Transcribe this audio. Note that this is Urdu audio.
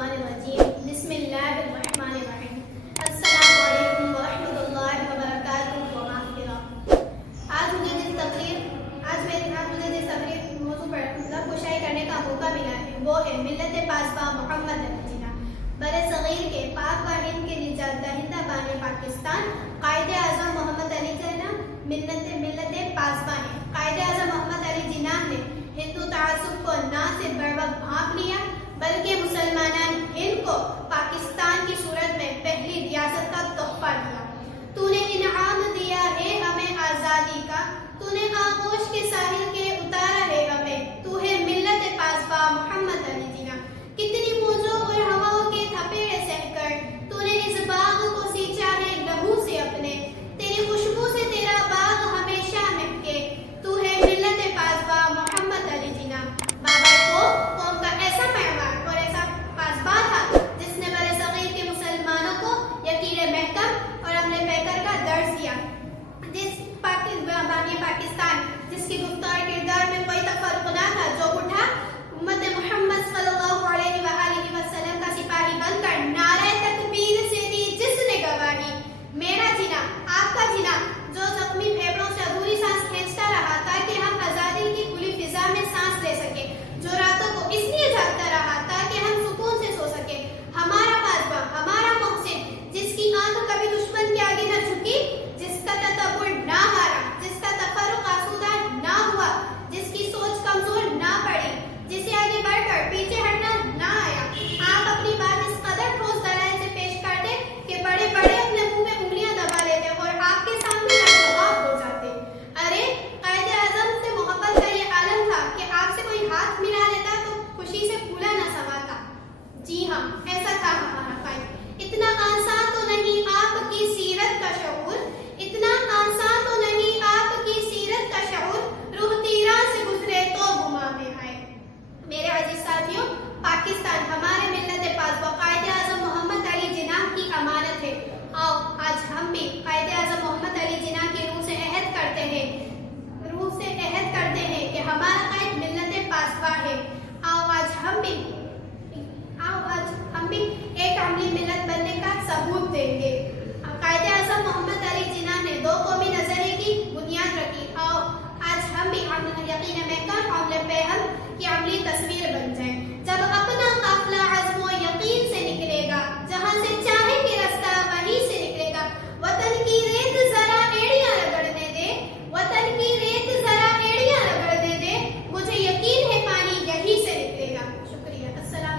الشیطان الرجیم بسم اللہ الرحمن الرحیم السلام علیکم ورحمۃ اللہ وبرکاتہ ومغفرہ۔ آج مجھے جس تقریر موضوع پر گشائی کرنے کا موقع ملا ہے وہ ہے ملت پاسباں محمد علی جناح، بر صغیر کے پاک و ہند کے نجات دہندہ بان پاکستان قائد اعظم محمد علی جناح ملت پاسباں ہیں۔ قائد اعظم محمد علی جناح نے ہندو تعصب کو نہ صرف بر وقت بھانپ لیا بلکہ مسلمانان ہند کو پاکستان کی صورت میں پہلی ریاست کا تحفہ دیا۔ تو نے انعام دیا ہے ہمیں آزادی کا، تو نے آغوش کے ساحل کے اتارا ہے ہمیں، تو ہے ملت پاسباں محمد علی جناح۔ کتنی موجوں اور ہواؤں کے تھپیڑے سہ کر تو نے اس باغ کو سینچا ہے لہو سے اپنے، تیری خوشبو سے تیرا باغ ہمیشہ مہکے، تو ہے ملت پاسباں محمد علی جناح۔ بابا کو قوم کا ایسا پیغام اور ایسا پاسباں تھا جس نے بر صغیر کے مسلمانوں کو یقین محکم اور اپنے پیکر کا درس دیا، جس بانی پاکستان جس کی گفتار کردار میں کوئی تفرق نہ تھا، جو اٹھا امت محمد صلی اللہ علیہ وآلہ وسلم کا سپاہی بن کر نعرہ تکبیر سے دی جس نے گواہی، میرا جینا آپ کا جینا، جو زخمی پھیپڑوں سے ادھوری سانس کھینچتا رہا تاکہ ہم آزادی کی کھلی فضا میں سانس لے سکیں، جو راتوں کو اس لیے جاگتا رہا تاکہ ہم سکون سے سو سکیں، ہمارا پاسباں، ہمارا محسن، جس کی آنکھ کبھی دشمن کے آگے نہ جھکی، جس کا تکبر نہ ہارا، جس کا تفرق آسودہ نہ ہوا، جس کی سوچ کمزور نہ پڑی، جسے آگے بڑھ کر پیچھے ہٹنا نہ آیا۔ آپ اپنی بات اس قدر ٹھوس دلائل سے پیش کرتے کہ بڑے بڑے اپنے منہ میں انگلیاں دبا لیتے اور آپ کے سامنے لاجواب ہو جاتے۔ ارے قائد اعظم سے محبت کا یہ عالم تھا کہ آپ سے کوئی ہاتھ ملا لیتا تو خوشی سے پھولا نہ سماتا۔ جی ہاں، ایسا تھا ہمارا قائد۔ اتنا آسان تو نہیں آپ کی سیرت کا شعور، اتنا آسان تو نہیں آپ کی سیرت کا شعور، روح تیران سے گزرے تو گما میں آئے۔ میرے عزیز ساتھیوں، پاکستان ہمارے ملت پاسباں قائد اعظم محمد علی جناح کی امانت ہے۔ آؤ آج ہم بھی قائد اعظم محمد علی جناح کی روح سے عہد کرتے ہیں کہ ہمارا قائد ملت پاسباں ہے۔ آؤ آج ہم بھی ایک عملی ملت بننے کا ثبوت دیں گے۔ قائد اعظم محمد علی جناح نے دو قومی نظریے کی بنیاد رکھی۔ آؤ آج ہم بھی یقین محکم عمل پہ ہم